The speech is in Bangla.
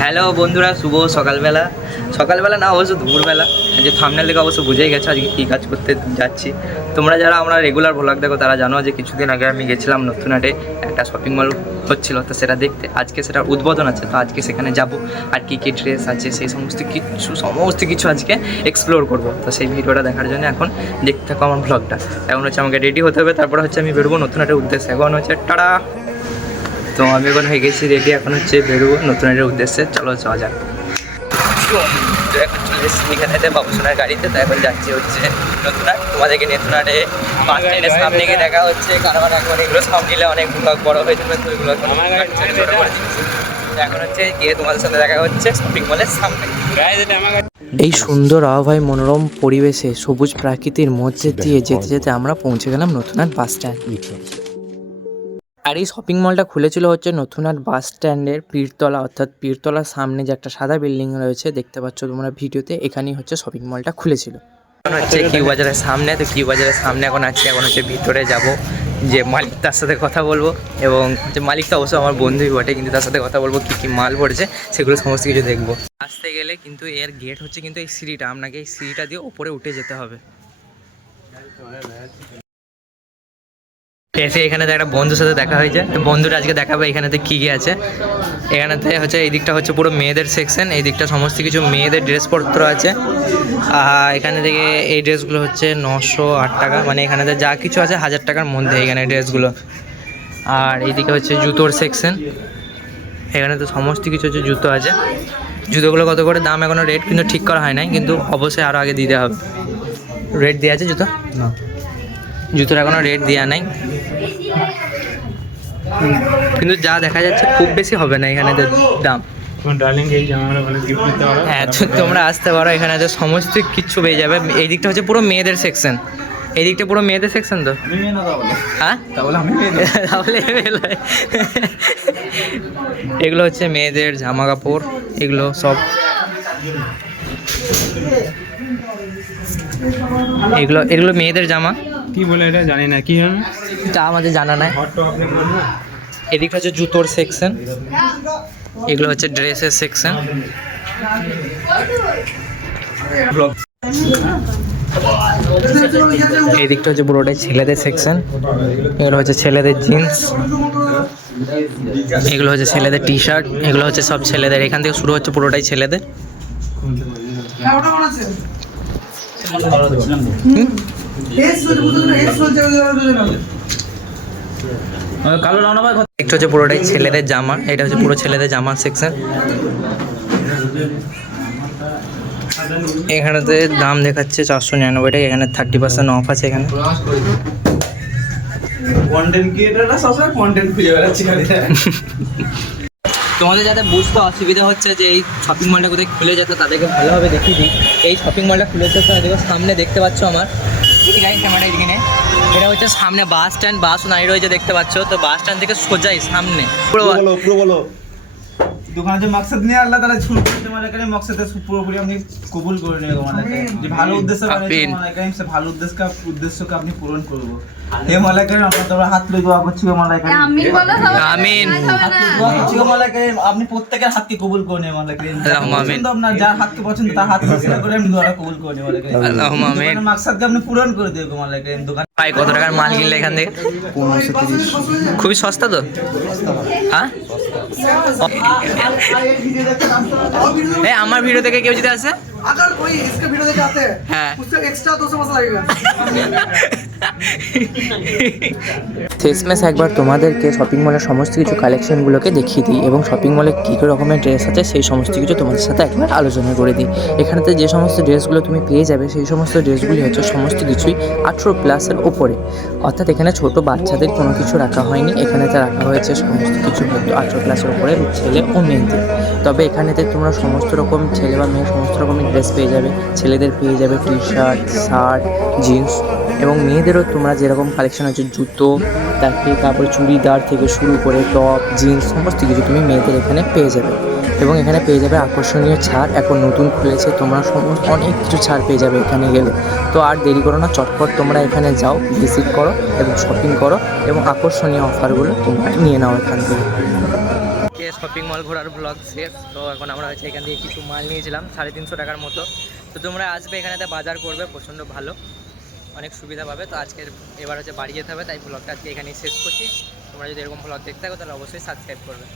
হ্যালো বন্ধুরা, শুভ সকালবেলা না, অবশ্য দুপুরবেলা। যে থাম্বনেল দেখে অবশ্য বুঝেই গেছো আজকে কী কাজ করতে যাচ্ছি। তোমরা যারা আমরা রেগুলার ভ্লগ দেখো তারা জানো যে কিছুদিন আগে আমি গেছিলাম নতুন হাটে, একটা শপিং মল হচ্ছিল, তো সেটা দেখতে। আজকে সেটা উদ্বোধন আছে, তো আজকে সেখানে যাব আর কী কী ড্রেস আছে সেই সমস্ত কিছু আজকে এক্সপ্লোর করব। তো সেই ভিডিওটা দেখার জন্য এখন দেখতে থাকো আমার ভ্লগটা। এখন হচ্ছে আমাকে রেডি হতে হবে, তারপরে হচ্ছে আমি বেরোবো নতুন হাটের উদ্দেশ্যে। এখন হচ্ছে টাটা। তো আমি এখন হয়ে গেছি রেডি, এখন হচ্ছে বেরোবো নতুন হাটের উদ্দেশ্যে। চলো যাওয়া যাক। তো এখন চলে এসেছি এখানে বাবুসোনার গাড়িতে। তো এখন যাচ্ছি হচ্ছে নতুন হাট। তোমাদেরকে নতুন হাটে বাস স্ট্যান্ডের সামনে গিয়ে দেখা হচ্ছে, কারণ এখন এগুলো সব নিলে অনেক বড় হয়ে যাবে, তো এগুলো এখন হচ্ছে গিয়ে তোমাদের সাথে দেখা হচ্ছে শপিং মলের সামনে। এই সুন্দর আবহাওয়ায় মনোরম পরিবেশে সবুজ প্রাকৃতির মধ্যে দিয়ে যেতে যেতে আমরা পৌঁছে গেলাম নতুনহাট বাস স্ট্যান্ড। আর এই শপিং মলটা খুলেছিল হচ্ছে নতুনহাট বাস স্ট্যান্ডের পীরতলা, অর্থাৎ পীরতলার সামনে যে একটা সাদা বিল্ডিং রয়েছে দেখতে পাচ্ছ তোমরা ভিডিওতে, এখানেই হচ্ছে শপিং মলটা খুলেছিল। এখন হচ্ছে কিউ বাজারের সামনে, তো কিউ বাজারের সামনে এখন আছে। এখন হচ্ছে ভিতরে যাব, যে মালিক তার সাথে কথা বলবো, এবং যে মালিক তো অবশ্যই আমার বন্ধুই বটে, কিন্তু তার সাথে কথা বলবো কী কী মাল পড়েছে সেগুলো সমস্ত কিছু দেখবো। আসতে গেলে কিন্তু এর গেট হচ্ছে কিন্তু এই সিঁড়িটা, আপনাকে এই সিঁড়িটা দিয়ে উপরে উঠে যেতে হবে। এসে এখানেতে একটা বন্ধুর সাথে দেখা হয়েছে, তো বন্ধুরা আজকে দেখাবে এখানেতে কী কী আছে। এখানেতে হচ্ছে এই দিকটা হচ্ছে পুরো মেয়েদের সেকশন, এই দিকটা সমস্ত কিছু মেয়েদের ড্রেসপত্র আছে। এখানে থেকে এই ড্রেসগুলো হচ্ছে 908 টাকা, মানে এখানেতে যা কিছু আছে 1000 টাকার মধ্যে এখানে ড্রেসগুলো। আর এইদিকে হচ্ছে জুতোর সেকশন, এখানে তো সমস্ত কিছু হচ্ছে জুতো আছে। জুতোগুলো কত করে দাম এখনও রেট কিন্তু ঠিক করা হয় নাই, কিন্তু অবশ্যই আরও আগে দিতে হবে। রেট দেওয়া আছে জুতো? না, জুতোর এখনও রেট দেওয়া নাই, কিন্তু যা দেখা যাচ্ছে খুব বেশি হবে না এখানে দাম। হ্যাঁ, তোমরা আসতে পারো, এখানে তো সমস্ত কিছু পেয়ে যাবে। এই দিকটা হচ্ছে পুরো মেয়েদের সেকশন, এই দিকটা পুরো মেয়েদের সেকশন। তো হ্যাঁ, তাহলে এগুলো হচ্ছে মেয়েদের জামা কাপড়, এগুলো সব এগুলো মেয়েদের জামা। কি বলে এটা জানি না, কি তা আমাদের জানা নাই। এদিকটা হচ্ছে জুতোর সেকশন, এগুলো হচ্ছে ড্রেসের সেকশন। এই দিকটা হচ্ছে পুরোটাই ছেলেদের সেকশন, এগুলো হচ্ছে ছেলেদের জিন্স, এগুলো হচ্ছে ছেলেদের টি শার্ট, এগুলো হচ্ছে সব ছেলেদের। এখান থেকে শুরু হচ্ছে পুরোটাই ছেলেদের। একটা হচ্ছে পুরোটাই ছেলেদের জামা, এটা হচ্ছে পুরো ছেলেদের জামার সেকশন। এখানেতে দাম দেখাচ্ছে 499 টাকা, এখানে 30% অফ আছে। এখানে তোমাদের যাতে বুঝতে অসুবিধা হচ্ছে যে এই শপিং মলটা কোথায় খুলে যেত, তাদেরকে ভালোভাবে দেখিয়ে দিই। এই শপিং মলটা খুলেছে তো দেখো সামনে দেখতে পাচ্ছ আমার ক্যামেরা এখানে, এটা হচ্ছে সামনে বাস স্ট্যান্ড, বাসও দাঁড়িয়ে রয়েছে দেখতে পাচ্ছ। তো বাস স্ট্যান্ড থেকে সোজাই সামনে পুরো বলো দোকানে যে মকসদ নিয়ে আল্লাহ তাআলা ছুট করতে মানে করে মকসদে পুরোপুরি আপনি কবুল করে নিয়ে মানে যে ভালো উদ্দেশ্য বানাইছে মানে কাইম সে ভালো উদ্দেশ্যকে আপনি পূরণ করব। হে মালাকায়ে আমরা তোমরা হাত তুলে দোয়া করছি মালাকায়ে, আমিন বলো সবাই, আমিন। দোয়া করছি মালাকায়ে আপনি প্রত্যেকের হাতকে কবুল করে নিয়ে মালাকায়ে, আল্লাহুম্মা আমিন। আপনার যার হাতকে পছন্দ তার হাত পছন্দ করে আপনি দোয়াটা কবুল করে নিয়ে মালাকায়ে, আল্লাহুম্মা আমিন। মকসদকে আপনি পূরণ করে দিও মালাকায়ে। দোকান ভাই কত টাকার মাল কিনলে এখান থেকে? 1530। খুবই সস্তা তো, হ্যাঁ। আমার ভিডিও থেকে কেউ যদি আসে, अगर कोई इसके वीडियो देखे आते हैं हाँ। उससे एक्स्ट्रा 200 मसला लगेगा। শেষমেশ একবার তোমাদেরকে শপিং মলের সমস্ত কিছু কালেকশনগুলোকে দেখিয়ে দিই, এবং শপিং মলে কী কী রকমের ড্রেস আছে সেই সমস্ত কিছু তোমাদের সাথে একবার আলোচনা করে দিই। এখানেতে যে সমস্ত ড্রেসগুলো তুমি পেয়ে যাবে সেই সমস্ত ড্রেসগুলি হচ্ছে সমস্ত কিছুই 18+-এর ওপরে, অর্থাৎ এখানে ছোট বাচ্চাদের কোনো কিছু রাখা হয়নি, এখানেতে রাখা হয়েছে সমস্ত কিছু হয়তো 18+-এর ওপরে ছেলে ও মেয়েদের। তবে এখানেতে তোমরা সমস্ত রকম ছেলে বা মেয়ে সমস্ত রকমের ড্রেস পেয়ে যাবে। ছেলেদের পেয়ে যাবে টি শার্ট, শার্ট, জিন্স, এবং মেয়েদেরও তোমরা যেরকম কালেকশন আছে জুতো, তারপরে চুড়িদার থেকে শুরু করে টপ, জিন্স সমস্ত কিছু তুমি মেয়েদের এখানে পেয়ে যাবে। এবং এখানে পেয়ে যাবে আকর্ষণীয় ছাড়, এখন নতুন খুলেছে, তোমরা অনেক কিছু ছাড় পেয়ে যাবে এখানে গেলে। তো আর দেরি করো না, চটপট তোমরা এখানে যাও, ভিজিট করো এবং শপিং করো, এবং আকর্ষণীয় অফারগুলো তোমরা নিয়ে নাও এখান থেকে। শপিং মল ঘোরার ব্লগ শেষ। তো এখন আমরা হচ্ছে এখান থেকে কিছু মাল নিয়েছিলাম 350 টাকার মতো। তো তোমরা আসবে এখানেতে বাজার করবে, প্রচণ্ড ভালো, অনেক সুবিধা পাবে। তো আজকের এবার হচ্ছে বাড়ি যেতে হবে, তাই ব্লগটা আজকে এখানেই শেষ করছি। তোমরা যদি এরকম ব্লগ দেখতে থাকো তাহলে অবশ্যই সাবস্ক্রাইব করবে।